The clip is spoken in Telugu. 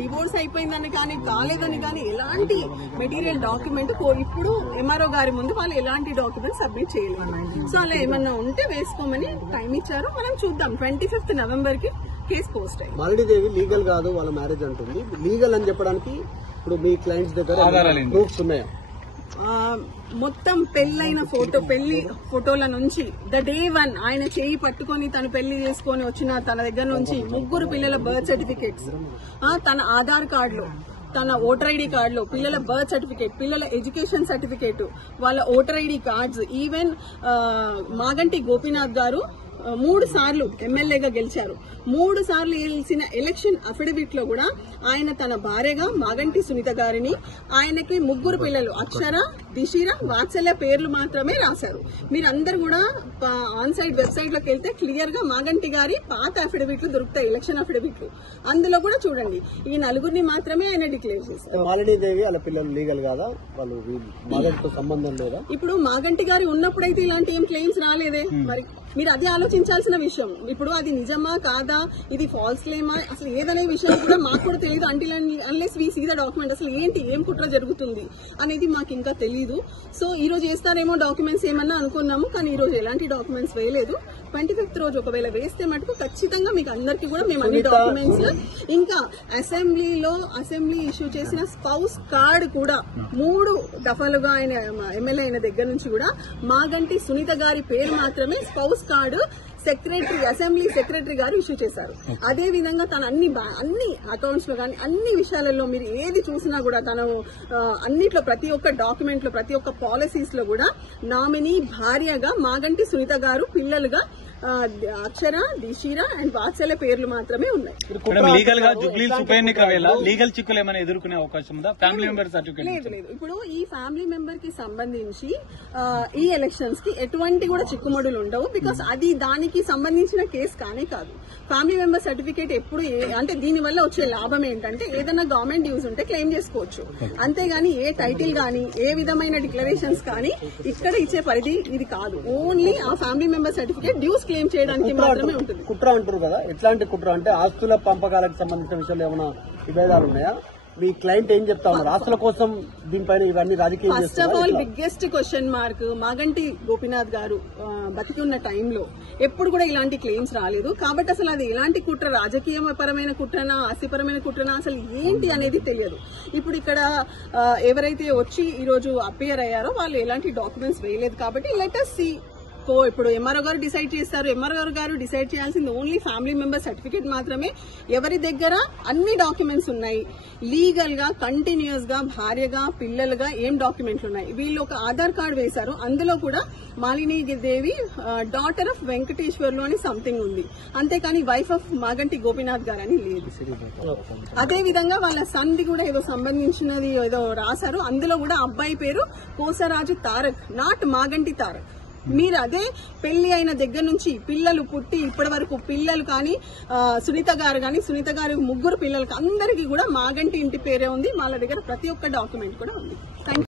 డివోర్స్ అయిపోయిందని కానీ కాలేదని కానీ ఎలాంటి మెటీరియల్ డాక్యుమెంట్ ఇప్పుడు ఎంఆర్ఓ గారి ముందు వాళ్ళు ఎలాంటి డాక్యుమెంట్ సబ్మిట్ చేయలేదు. సో అలా ఏమన్నా ఉంటే వేసుకోమని టైం ఇచ్చారు. మనం చూద్దాం. 25th నవంబర్ కి కేసు పోస్ట్ అయ్యింది. మాలినీదేవి లీగల్ కాదు వాళ్ళ మ్యారేజ్ అంటుంది. లీగల్ అని చెప్పడానికి ఇప్పుడు మీ క్లయింట్స్ దగ్గర ప్రూఫ్స్ ఉన్నాయా? మొత్తం పెళ్లి ఫోటోల నుంచి డే 1 ఆయన చేయి పట్టుకొని తను పెళ్లి చేసుకొని వచ్చిన తన దగ్గర నుంచి 3 పిల్లల బర్త్ సర్టిఫికేట్స్, తన ఆధార్ కార్డులో, తన ఓటర్ ఐడి కార్డులో పిల్లల బర్త్ సర్టిఫికేట్, పిల్లల ఎడ్యుకేషన్ సర్టిఫికేట్, వాళ్ళ voter ID cards, even Maganti Gopinath గారు 3 సార్లు ఎమ్మెల్యేగా గెలిచారు. 3 సార్లు గెలిచిన ఎలక్షన్ అఫిడవిట్ లో కూడా ఆయన తన భార్యగా మాగంటి సునీత గారిని, ఆయనకి 3 పిల్లలు అక్షర, దిశిర, వాత్సల్య పేర్లు మాత్రమే రాశారు. మీరందరూ కూడా ఆన్ సైడ్ వెబ్సైట్ లోకి వెళ్తే క్లియర్ గా మాగంటి గారి పాత అఫిడవిట్లు దొరుకుతాయి, ఎలక్షన్ అఫిడవిట్లు. అందులో కూడా చూడండి, ఈ 4 మాత్రమే ఆయన డిక్లేర్ చేశారు. మాలినీదేవి వాళ్ళ పిల్లలు లీగల్ కాదా? వాళ్ళు మాగంటితో సంబంధం లేదా? ఇప్పుడు మాగంటి గారి ఉన్నప్పుడైతే ఇలాంటి ఏం క్లెయిమ్స్ రాలేదే. మరి మీరు అదే ఆలోచించాల్సిన విషయం. ఇప్పుడు అది నిజమా కాదా, ఇది ఫాల్స్ క్లెయిమా, అసలు ఏదనే విషయం కూడా మాకు కూడా తెలియదు. Unless we see the document. అసలు ఏంటి, ఏం కుట్ర జరుగుతుంది అనేది మాకు ఇంకా తెలియదు. సో ఈ రోజు వేస్తారేమో డాక్యుమెంట్స్ ఏమన్నా అనుకున్నాము, కానీ ఈ రోజు ఎలాంటి డాక్యుమెంట్స్ వేయలేదు. 25th రోజు ఒకవేళ వేస్తే మటుకు ఖచ్చితంగా మీకు అందరికీ కూడా మేము అన్ని డాక్యుమెంట్స్, ఇంకా అసెంబ్లీ ఇష్యూ చేసిన స్పౌస్ కార్డు కూడా 3 దఫాలుగా ఆయన ఎమ్మెల్యే అయిన దగ్గర నుంచి కూడా మాగంటి సునీత గారి పేరు మాత్రమే స్పౌస్ కార్డు అసెంబ్లీ సెక్రటరీ గారు ఇష్యూ చేశారు. అదే విధంగా తన అన్ని అకౌంట్స్ లో కానీ అన్ని విషయాలలో మీరు ఏది చూసినా కూడా తను అన్నిట్లో ప్రతి ఒక్క డాక్యుమెంట్ లో ప్రతి ఒక్క పాలసీస్ లో కూడా నామినీ భార్యగా మాగంటి సునీత గారు, పిల్లలుగా అక్షర, దిశిర అండ్ వాత్సల్య పేర్లు మాత్రమే ఉన్నాయి. లీగల్ గా జూబ్లీ ఉప ఎన్నిక వేళ లీగల్ చిక్కులు ఏమైనా ఎదుర్కొనే అవకాశం ఉందా? ఫ్యామిలీ మెంబర్ సర్టిఫికేట్ లేదు. ఇప్పుడు ఈ ఫ్యామిలీ మెంబర్ కి సంబంధించి ఈ ఎలక్షన్స్ కి ఎటువంటి కూడా చిక్కుముడులు ఉండవు. బికాస్ అది దానికి సంబంధించిన కేసు కానే కాదు. ఫ్యామిలీ మెంబర్ సర్టిఫికేట్ ఎప్పుడు అంటే దీని వల్ల వచ్చే లాభం ఏంటంటే ఏదైనా గవర్నమెంట్ యూజ్ ఉంటే క్లెయిమ్ చేసుకోవచ్చు. అంతేగాని ఏ టైటిల్ గానీ ఏ విధమైన డిక్లరేషన్స్ కానీ ఇక్కడ ఇచ్చే పరిధి ఇది కాదు. ఓన్లీ ఆ family member certificate dues claim చేయడానికి మాత్రమే ఉంటుంది. కుట్ర అంటారు కదా, ఎట్లాంటి కుట్ర అంటే ఆస్తుల పంపకాలకు సంబంధించిన విషయాలు ఏమైనా విభేదాలు ఉన్నాయా? మీ క్లయింట్ ఏం చెప్తా ఉన్నారు? ఆస్తుల కోసం దీనిపైన ఇవన్నీ రాజకీయం first of all biggest question mark Maganti Gopinath గారు బతికి ఉన్న టైంలో ఎప్పుడు కూడా ఇలాంటి క్లెయిమ్స్ రాలేదు. కాబట్టి అసలు అది ఎలాంటి కుట్ర, రాజకీయపరమైన కుట్రనా, ఆస్తిపరమైన కుట్రనా, అసలు ఏంటి అనేది తెలియదు. ఇప్పుడు ఇక్కడ ఎవరైతే వచ్చి ఈ రోజు అపియర్ అయ్యారో వాళ్ళు ఎలాంటి డాక్యుమెంట్స్ వేయలేదు. కాబట్టి లెట్ us see. ఇప్పుడు ఎంఆర్ఓ గారు డిసైడ్ చేస్తారు. ఎంఆర్ఓ గారు డిసైడ్ చేయాల్సింది ఓన్లీ ఫ్యామిలీ మెంబర్ సర్టిఫికేట్ మాత్రమే. ఎవరి దగ్గర అన్ని డాక్యుమెంట్స్ ఉన్నాయి, లీగల్ గా కంటిన్యూస్ గా భార్యగా, పిల్లలుగా ఏం డాక్యుమెంట్లు ఉన్నాయి. వీళ్ళు ఒక ఆధార్ కార్డు వేశారు. అందులో కూడా మాలినీదేవి డాటర్ ఆఫ్ వెంకటేశ్వర్లు అని సంథింగ్ ఉంది. అంతేకాని వైఫ్ ఆఫ్ మాగంటి గోపీనాథ్ గారు అని లేదు. అదే విధంగా వాళ్ళ సన్ది కూడా ఏదో సంబంధించినది ఏదో రాశారు. అందులో కూడా అబ్బాయి పేరు కోసరాజు తారక్, నాట్ మాగంటి తారక్. మీరు అదే పెళ్లి అయిన దగ్గర నుంచి పిల్లలు పుట్టి ఇప్పటి వరకు పిల్లలు కానీ సునీత గారు 3 పిల్లలకి అందరికీ కూడా మాగంటి ఇంటి పేరే ఉంది. వాళ్ళ దగ్గర ప్రతి ఒక్క డాక్యుమెంట్ కూడా ఉంది.